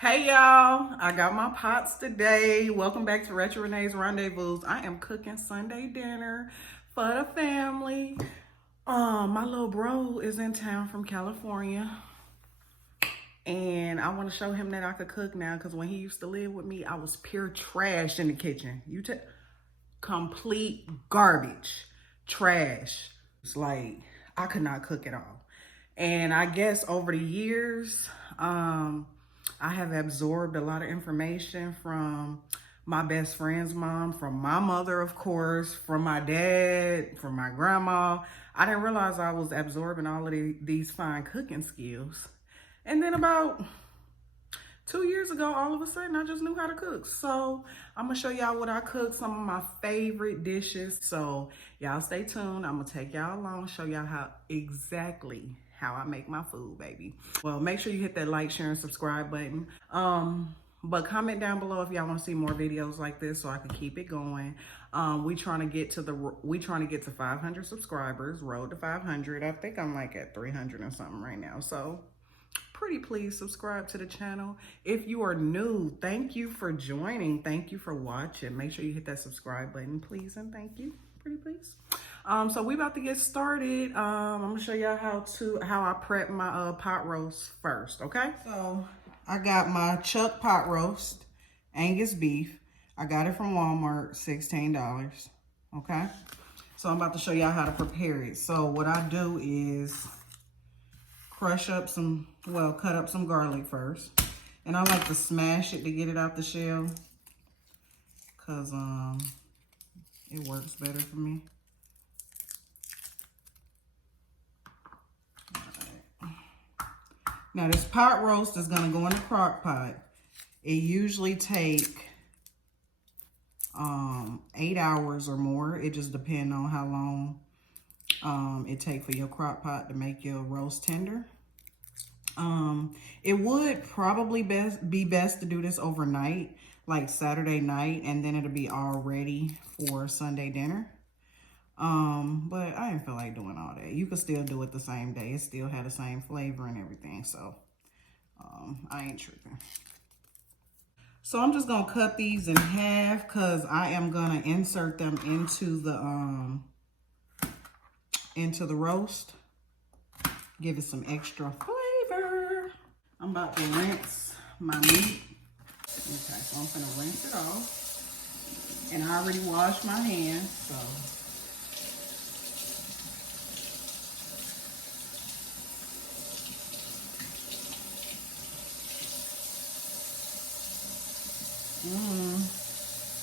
Hey y'all, I got my pots today. Welcome back to rechorenae's Rendezvous. I am cooking Sunday dinner for the family. My little bro is in town from California, and I want to show him that I could cook now, because when he used to live with me, I was pure trash in the kitchen. Complete garbage, trash. It's like I could not cook at all. And I guess over the years, I have absorbed a lot of information from my best friend's mom, from my mother, of course, from my dad, from my grandma. I didn't realize I was absorbing all of these fine cooking skills. And then about 2 years ago, all of a sudden, I just knew how to cook. So I'm gonna show y'all what I cook, some of my favorite dishes. So y'all stay tuned. I'm gonna take y'all along, show y'all exactly how I make my food, baby. Well, make sure you hit that like, share, and subscribe button. But comment down below if y'all want to see more videos like this so I can keep it going. We trying to get to 500 subscribers, road to 500. I think I'm like at 300 and something right now. So pretty please subscribe to the channel. If you are new, thank you for joining. Thank you for watching. Make sure you hit that subscribe button, please, and thank you. Pretty please. So we about to get started. I'm gonna show y'all how I prep my pot roast first, okay? So I got my chuck pot roast, Angus beef. I got it from Walmart, $16, okay? So I'm about to show y'all how to prepare it. So what I do is cut up some garlic first. And I like to smash it to get it out the shell, because it works better for me. Now this pot roast is gonna go in the crock pot. It usually take 8 hours or more. It just depends on how long it takes for your crock pot to make your roast tender. It would probably be best to do this overnight, like Saturday night, and then it'll be all ready for Sunday dinner. But I didn't feel like doing all that. You could still do it the same day. It still had the same flavor and everything. So, I ain't tripping. So I'm just gonna cut these in half, because I am gonna insert them into the roast. Give it some extra flavor. I'm about to rinse my meat. Okay, so I'm gonna rinse it off. And I already washed my hands, so.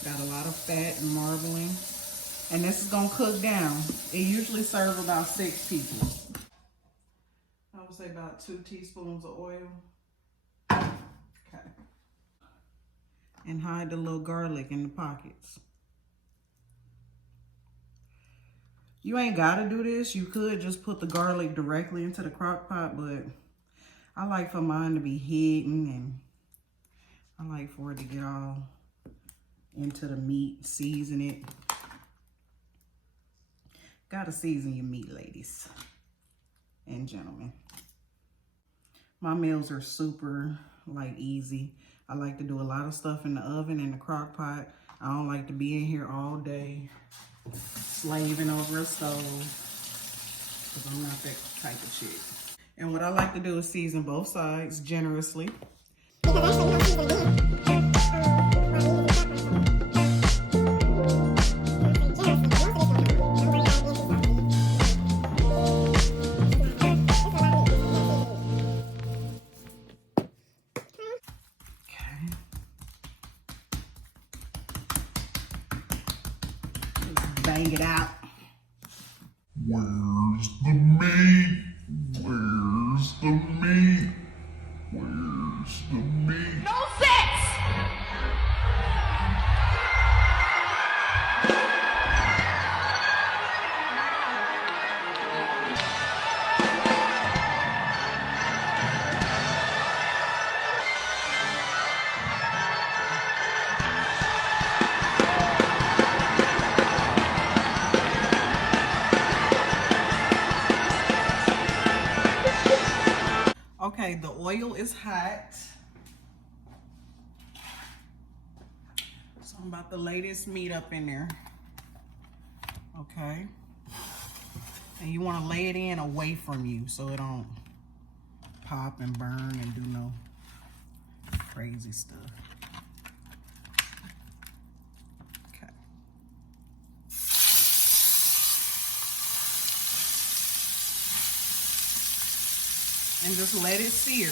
Got a lot of fat and marbling. And this is gonna cook down. It usually serves about 6 people. I would say about 2 teaspoons of oil. Okay. And hide the little garlic in the pockets. You ain't gotta do this. You could just put the garlic directly into the crock pot, but I like for mine to be hidden, and I like for it to get all into the meat, season it. Gotta season your meat, ladies and gentlemen. My meals are super easy. I like to do a lot of stuff in the oven, in the crock pot. I don't like to be in here all day slaving over a stove, because I'm not that type of chick. And what I like to do is season both sides generously. Bang it out. Where's the meat? Where's the meat? Where's the meat? No sex! Okay, the oil is hot. I'm about to lay this meat up in there. Okay. And you want to lay it in away from you so it don't pop and burn and do no crazy stuff. Okay. And just let it sear.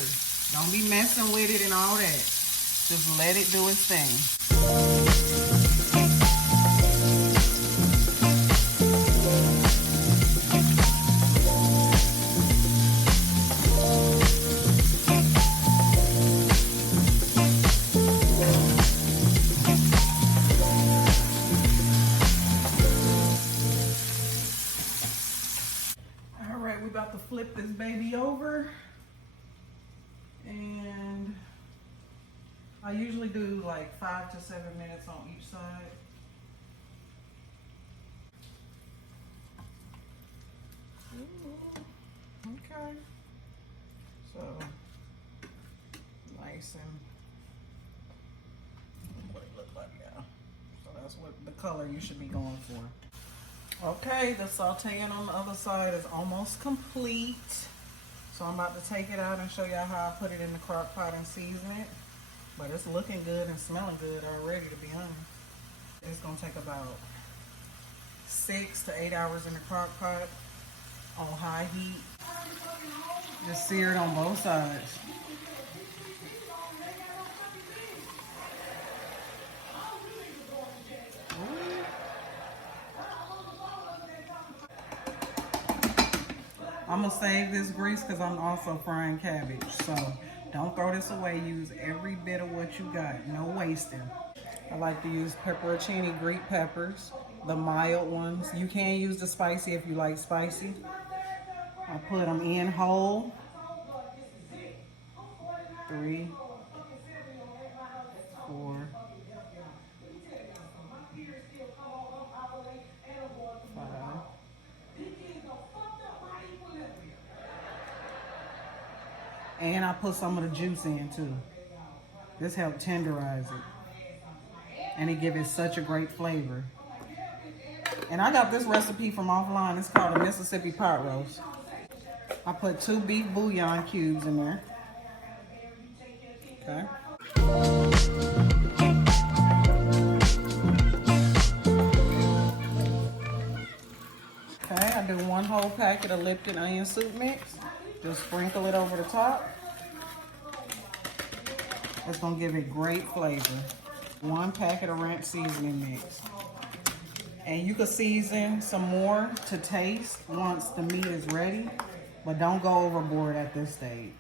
Don't be messing with it and all that. Just let it do its thing. About to flip this baby over, and I usually do like 5 to 7 minutes on each side. Ooh, okay, so nice and what it look like now. So that's what the color you should be going for. Okay, the sauteing on the other side is almost complete. So I'm about to take it out and show y'all how I put it in the crock pot and season it. But it's looking good and smelling good already, to be honest. It's gonna take about 6 to 8 hours in the crock pot on high heat. Just sear it on both sides. I'm gonna save this grease because I'm also frying cabbage. So don't throw this away. Use every bit of what you got. No wasting. I like to use pepperoncini Greek peppers, the mild ones. You can use the spicy if you like spicy. I put them in whole. 3, 4, 5. And I put some of the juice in too. This helps tenderize it. And it gives it such a great flavor. And I got this recipe from offline. It's called a Mississippi pot roast. I put 2 beef bouillon cubes in there. Okay. Okay, I do 1 whole packet of Lipton onion soup mix. Just sprinkle it over the top. It's gonna give it great flavor. 1 packet of ranch seasoning mix. And you can season some more to taste once the meat is ready, but don't go overboard at this stage.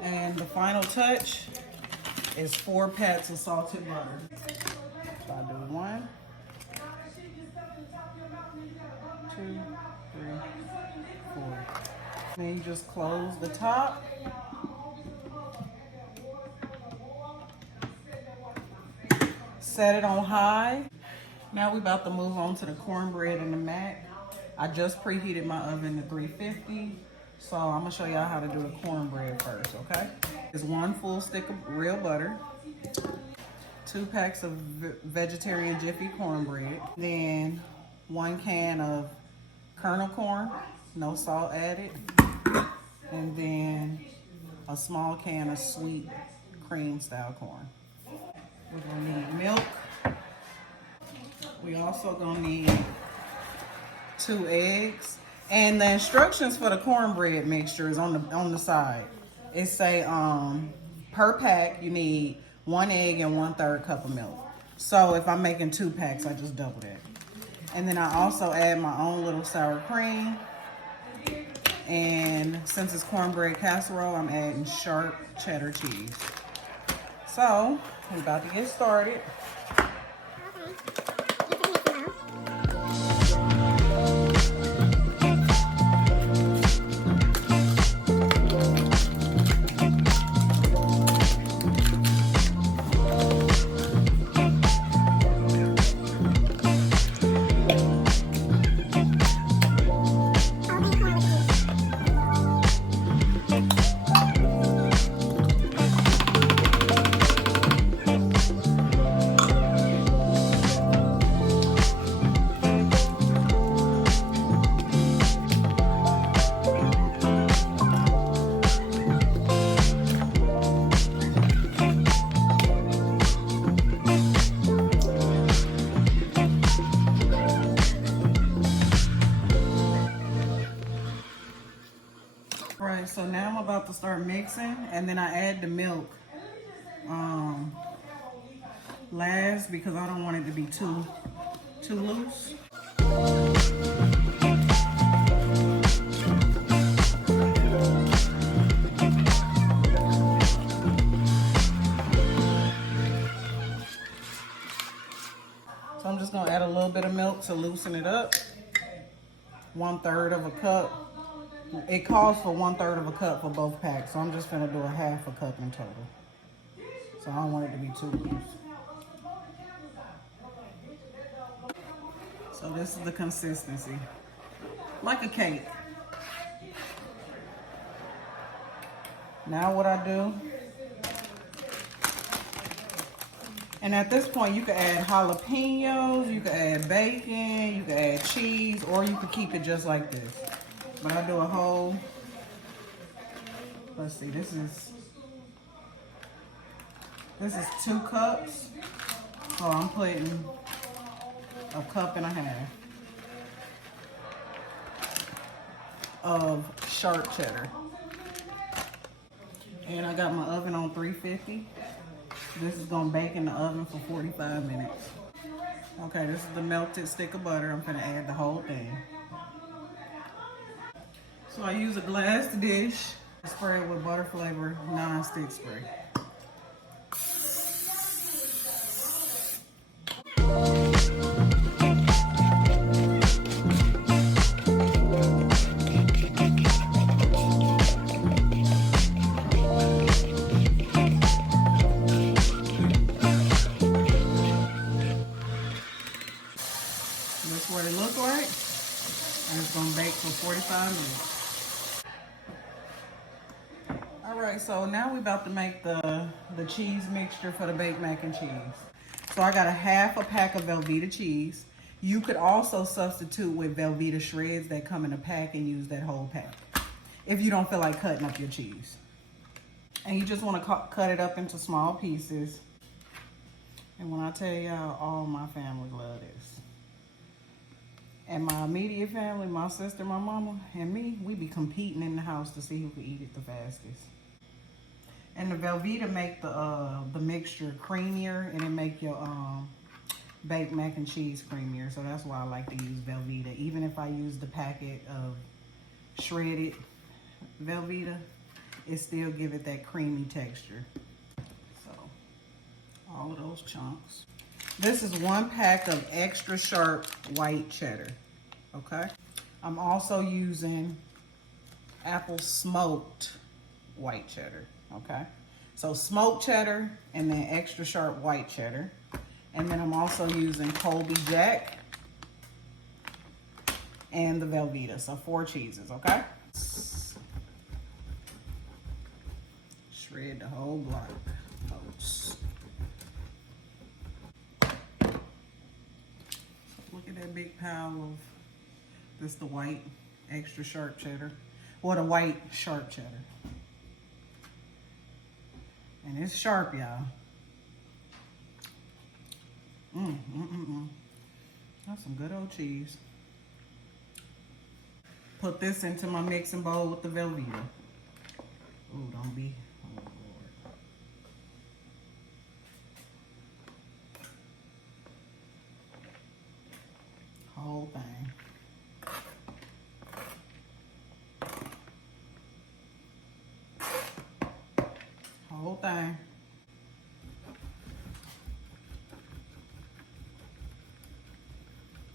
And the final touch is 4 pats of salted butter. So I do 1, 2, 3, 4. Then you just close the top. Set it on high. Now we're about to move on to the cornbread and the mac. I just preheated my oven to 350. So I'm gonna show y'all how to do the cornbread first, okay? It's 1 full stick of real butter, 2 packs of vegetarian Jiffy cornbread, then 1 can of kernel corn, no salt added, and then a small can of sweet cream style corn. We're gonna need milk. We also gonna need 2 eggs. And the instructions for the cornbread mixture is on the side. It say per pack you need 1 egg and 1/3 cup of milk. So if I'm making 2 packs, I just double that. And then I also add my own little sour cream. And since it's cornbread casserole, I'm adding sharp cheddar cheese. So we're about to get started. Right, so now I'm about to start mixing, and then I add the milk last because I don't want it to be too loose. So I'm just gonna add a little bit of milk to loosen it up. 1/3 of a cup. It calls for 1/3 of a cup for both packs, so I'm just gonna do a half a cup in total. So I don't want it to be too loose. So this is the consistency, like a cake. Now what I do, and at this point you can add jalapenos, you can add bacon, you can add cheese, or you can keep it just like this. But I do a whole, let's see, this is 2 cups. So I'm putting a cup and a half of sharp cheddar. And I got my oven on 350. This is gonna bake in the oven for 45 minutes. Okay, this is the melted stick of butter. I'm gonna add the whole thing. So I use a glass dish, spray it with butter flavor non-stick spray. That's what it looks like, and it's gonna bake for 45 minutes. All right, so now we're about to make the cheese mixture for the baked mac and cheese. So I got a half a pack of Velveeta cheese. You could also substitute with Velveeta shreds that come in a pack and use that whole pack if you don't feel like cutting up your cheese. And you just want to cut it up into small pieces. And when I tell y'all, all my family love this. And my immediate family, my sister, my mama, and me, we be competing in the house to see who can eat it the fastest. And the Velveeta make the mixture creamier, and it make your baked mac and cheese creamier. So that's why I like to use Velveeta. Even if I use the packet of shredded Velveeta, it still give it that creamy texture. So all of those chunks. This is 1 pack of extra sharp white cheddar, okay? I'm also using apple smoked white cheddar, okay? So smoked cheddar and then extra sharp white cheddar. And then I'm also using Colby Jack and the Velveeta, so 4 cheeses, okay? Shred the whole block, folks. Look at that big pile of, this the white extra sharp cheddar, or the white sharp cheddar. And it's sharp, y'all. That's some good old cheese. Put this into my mixing bowl with the Velveeta. Ooh, don't be, oh Lord. Whole thing. Whole thing.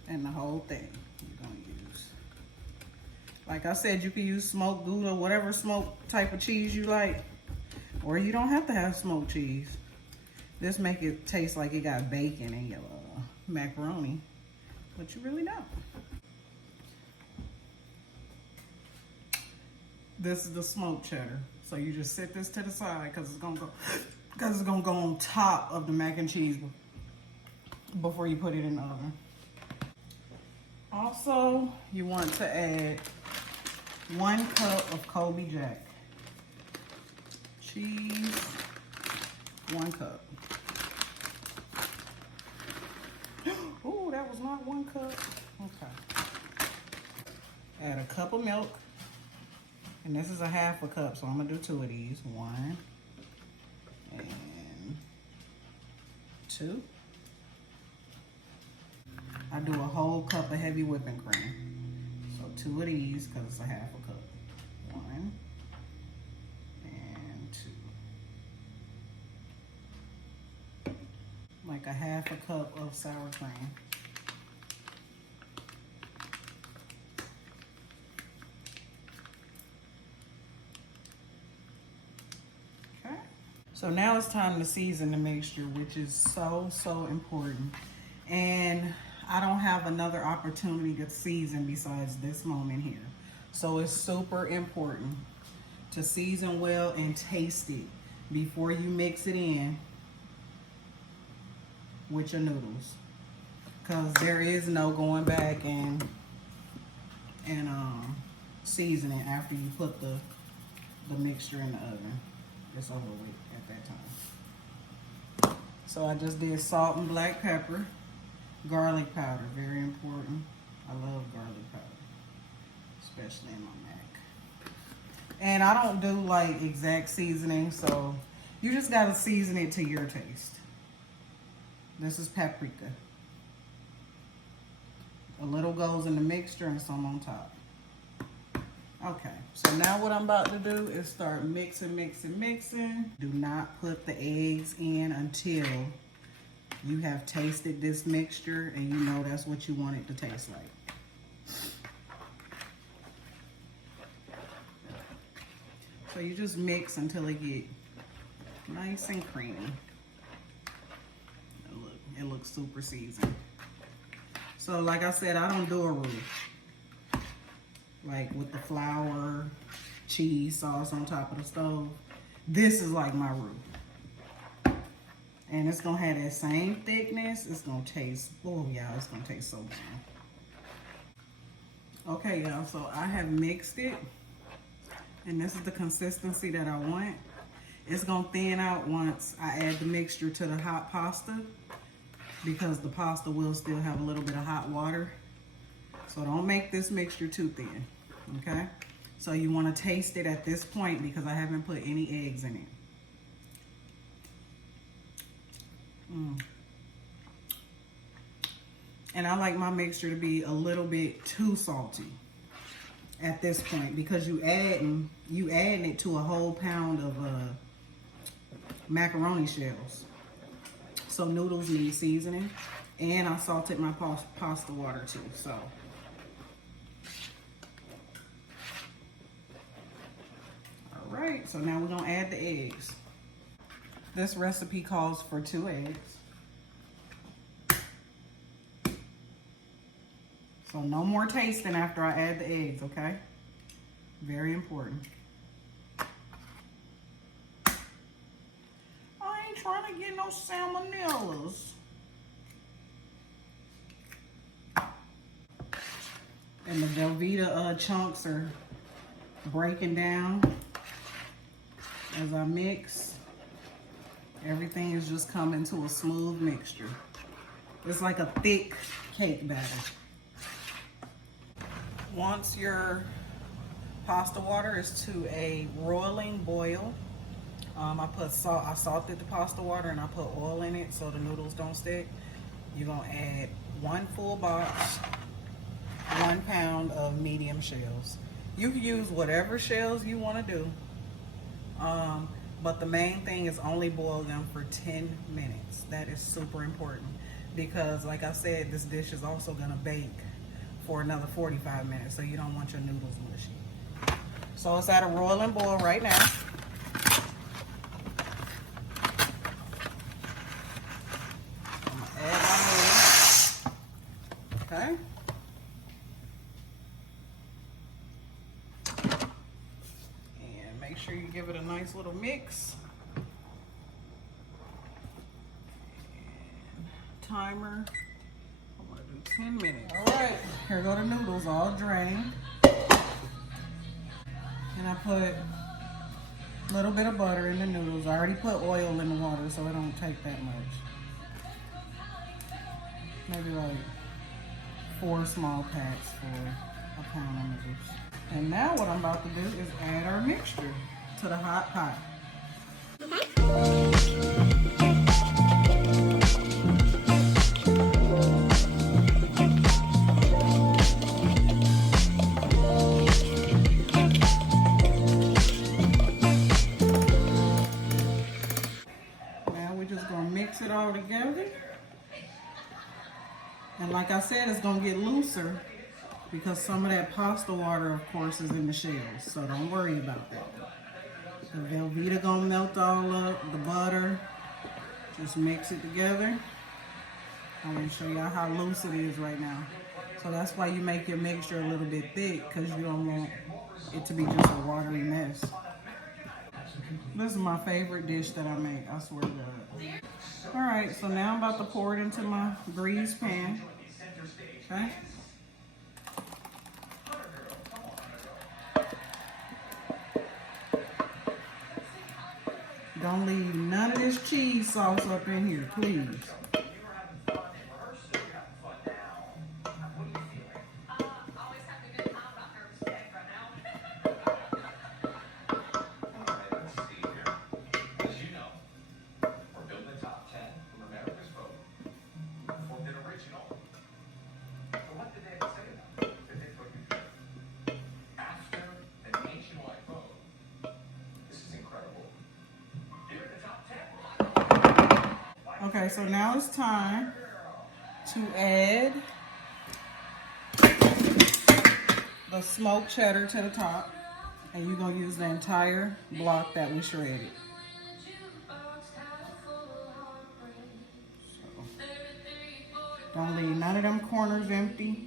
And the whole thing you're gonna use. Like I said, you can use smoked Gouda, whatever smoked type of cheese you like. Or you don't have to have smoked cheese. This make it taste like it got bacon in your macaroni. But you really don't. This is the smoked cheddar. So you just set this to the side because it's gonna go on top of the mac and cheese before you put it in the oven. Also, you want to add 1 cup of Colby Jack. Cheese, 1 cup. Oh, that was not 1 cup. Okay. Add a cup of milk And this is a half a cup, so I'm gonna do 2 of these. 1 and 2. I do a whole cup of heavy whipping cream. So 2 of these, because it's a half a cup. 1 and 2. Like a half a cup of sour cream. Okay. So now it's time to season the mixture, which is so important. And I don't have another opportunity to season besides this moment here. So it's super important to season well and taste it before you mix it in with your noodles. Because there is no going back and seasoning after you put the mixture in the oven. It's over with at that time. So I just did salt and black pepper. Garlic powder, very important. I love garlic powder, especially in my mac. And I don't do like exact seasoning, so you just gotta season it to your taste. This is paprika. A little goes in the mixture and some on top. Okay, so now what I'm about to do is start mixing. Do not put the eggs in until you have tasted this mixture and you know that's what you want it to taste like. So you just mix until it get nice and creamy. Look, it looks super seasoned. So like I said, I don't do a roux. Like with the flour, cheese, sauce on top of the stove. This is like my roux. And it's gonna have that same thickness. It's gonna taste, oh y'all, it's gonna taste so good. Okay, y'all, so I have mixed it. And this is the consistency that I want. It's gonna thin out once I add the mixture to the hot pasta, because the pasta will still have a little bit of hot water. So don't make this mixture too thin, okay? So you wanna taste it at this point because I haven't put any eggs in it. And I like my mixture to be a little bit too salty at this point because you adding it to a whole pound of macaroni shells. So noodles need seasoning, and I salted my pasta water too. So all right, so now we're gonna add the eggs. This recipe calls for 2 eggs. So no more tasting after I add the eggs, okay? Very important. I ain't trying to get no salmonellas. And the velveeta chunks are breaking down as I mix. Everything is just coming to a smooth mixture. It's like a thick cake batter. Once your pasta water is to a roiling boil, I salted the pasta water and I put oil in it so the noodles don't stick. You're gonna add 1 full box, 1 pound of medium shells. You can use whatever shells you wanna do. But the main thing is only boil them for 10 minutes. That is super important because like I said, this dish is also gonna bake for another 45 minutes, so you don't want your noodles mushy. So it's at a roiling boil right now. I'm gonna add my noodles, okay? And make sure you give it a nice little mix. And timer. 10 minutes. All right, here go the noodles all drained. And I put a little bit of butter in the noodles. I already put oil in the water, so it don't take that much. Maybe like 4 small packs for a pound of noodles. And now what I'm about to do is add our mixture to the hot pot. Now we're just gonna mix it all together. And like I said, it's gonna get looser because some of that pasta water, of course, is in the shells. So don't worry about that. The velveeta gonna melt all up, the butter. Just mix it together. I'm gonna show y'all how loose it is right now. So that's why you make your mixture a little bit thick, because you don't want it to be just a watery mess. This is my favorite dish that I make, I swear to God. All right, so now I'm about to pour it into my greased pan. Okay. Don't leave none of this cheese sauce up in here, please. Okay, so now it's time to add the smoked cheddar to the top. And you're going to use the entire block that we shredded. So, don't leave none of them corners empty.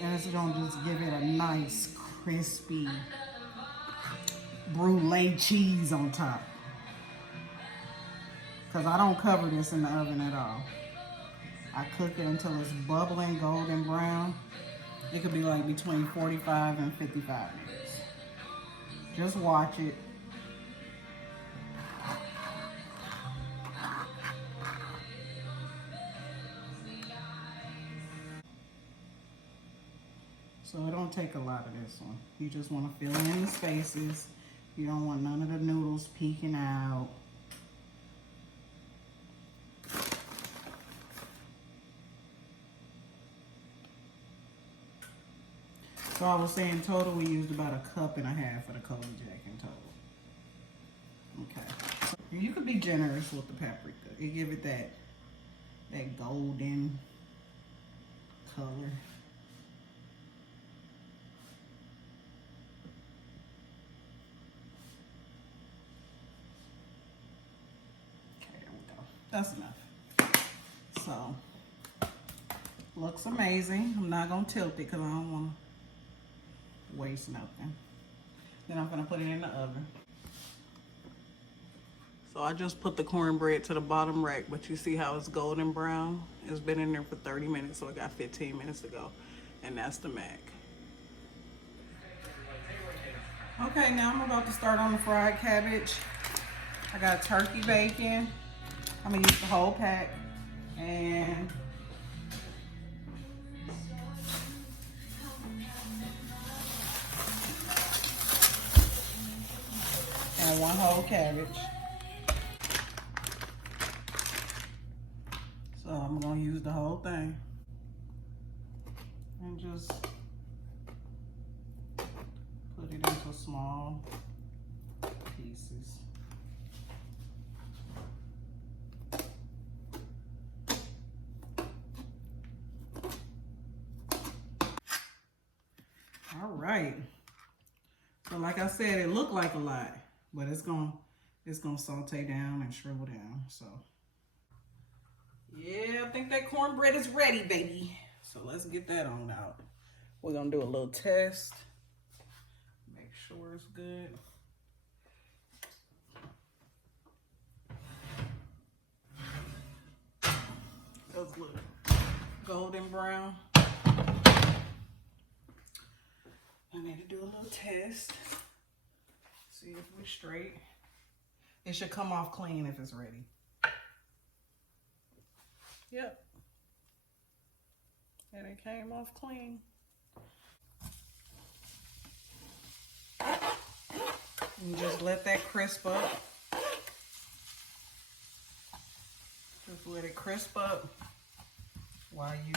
And it's going to just give it a nice, crispy brulee cheese on top. Because I don't cover this in the oven at all. I cook it until it's bubbling golden brown. It could be like between 45 and 55 minutes. Just watch it. So it don't take a lot of this one. You just want to fill in the spaces. You don't want none of the noodles peeking out. So I was saying total we used about 1.5 cups of the Colby Jack in total. Okay. So you could be generous with the paprika. It give it that golden color. Okay, there we go. That's enough. So looks amazing. I'm not gonna tilt it because I don't want to waste nothing. Then I'm gonna put it in the oven. So I just put the cornbread to the bottom rack, but you see how it's golden brown? It's been in there for 30 minutes, so I got 15 minutes to go. And that's the mac. Okay, now I'm about to start on the fried cabbage. I got turkey bacon. I'm gonna use the whole pack. And one whole cabbage. So I'm gonna use the whole thing and just put it into small pieces. All right. So like I said, it looked like a lot, but it's gonna saute down and shrivel down. So yeah, I think that cornbread is ready, baby. So let's get that on out. We're gonna do a little test. Make sure it's good. Those look golden brown. I need to do a little test. See if we're straight. It should come off clean if it's ready. Yep. And it came off clean. And just let that crisp up. Just let it crisp up while you,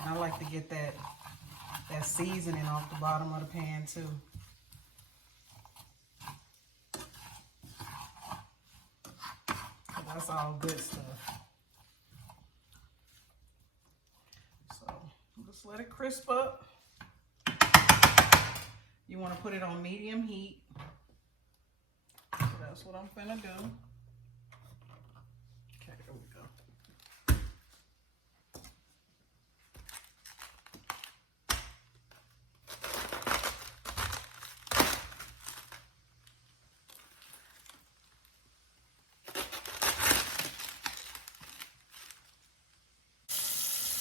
and I like to get that seasoning off the bottom of the pan too. That's all good stuff. So just let it crisp up. You want to put it on medium heat. So that's what I'm gonna do. Okay, there we go.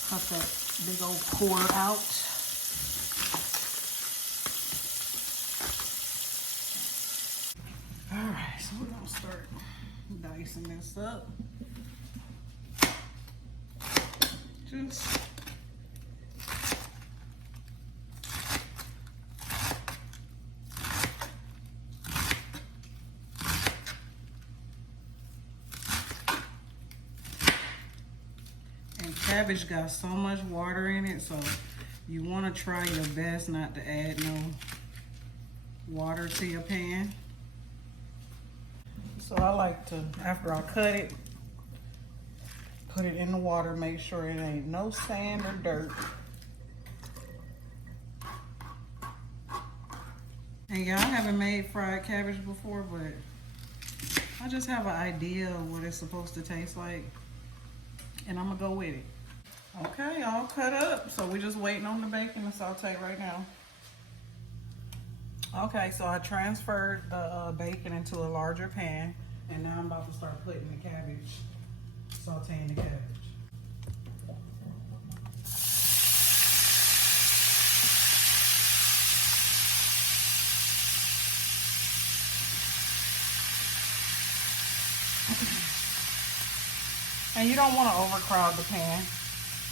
Cut that big old core out. All right, so we're gonna start dicing this up. Just cabbage got so much water in it, so you want to try your best not to add no water to your pan. So I like to, after I cut it, put it in the water, make sure it ain't no sand or dirt. And y'all haven't made fried cabbage before, but I just have an idea of what it's supposed to taste like, and I'm gonna go with it. Okay, all cut up. So we're just waiting on the bacon to saute right now. Okay, so I transferred the bacon into a larger pan, and now I'm about to start putting the cabbage, sauteing the cabbage. And you don't want to overcrowd the pan.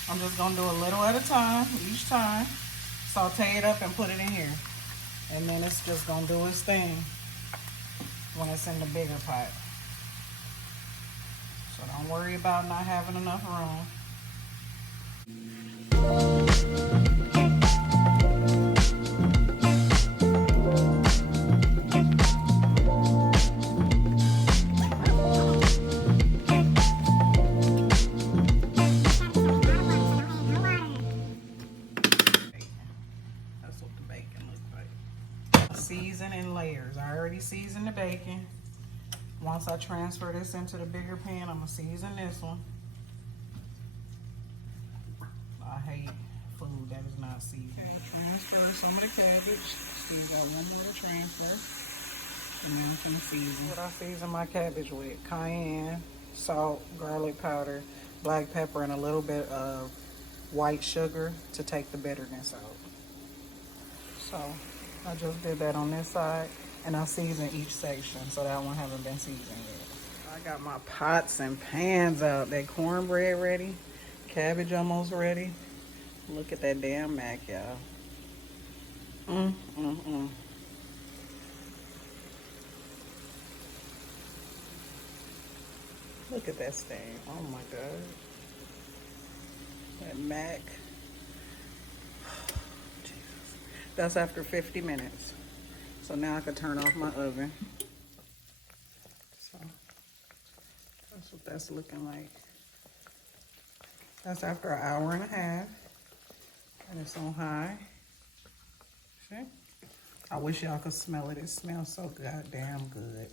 I'm just gonna do a little at a time, each time. Saute it up and put it in here. And then it's just gonna do its thing when it's in the bigger pot. So don't worry about not having enough room. Season in layers. I already seasoned the bacon. Once I transfer this into the bigger pan, I'm gonna season this one. I hate food that is not seasoned. Okay, transfer some of the cabbage. So you got one more to transfer. And then I'm gonna season. What I season my cabbage with: cayenne, salt, garlic powder, black pepper, and a little bit of white sugar to take the bitterness out. So I just did that on this side, and I seasoned each section, so that one haven't been seasoned yet. I got my pots and pans out. That cornbread ready, cabbage almost ready. Look at that damn mac, y'all. Look at that stain. Oh my God. That mac. That's after 50 minutes. So now I can turn off my oven. So that's what that's looking like. That's after an hour and a half. And it's on high. See? I wish y'all could smell it. It smells so goddamn good.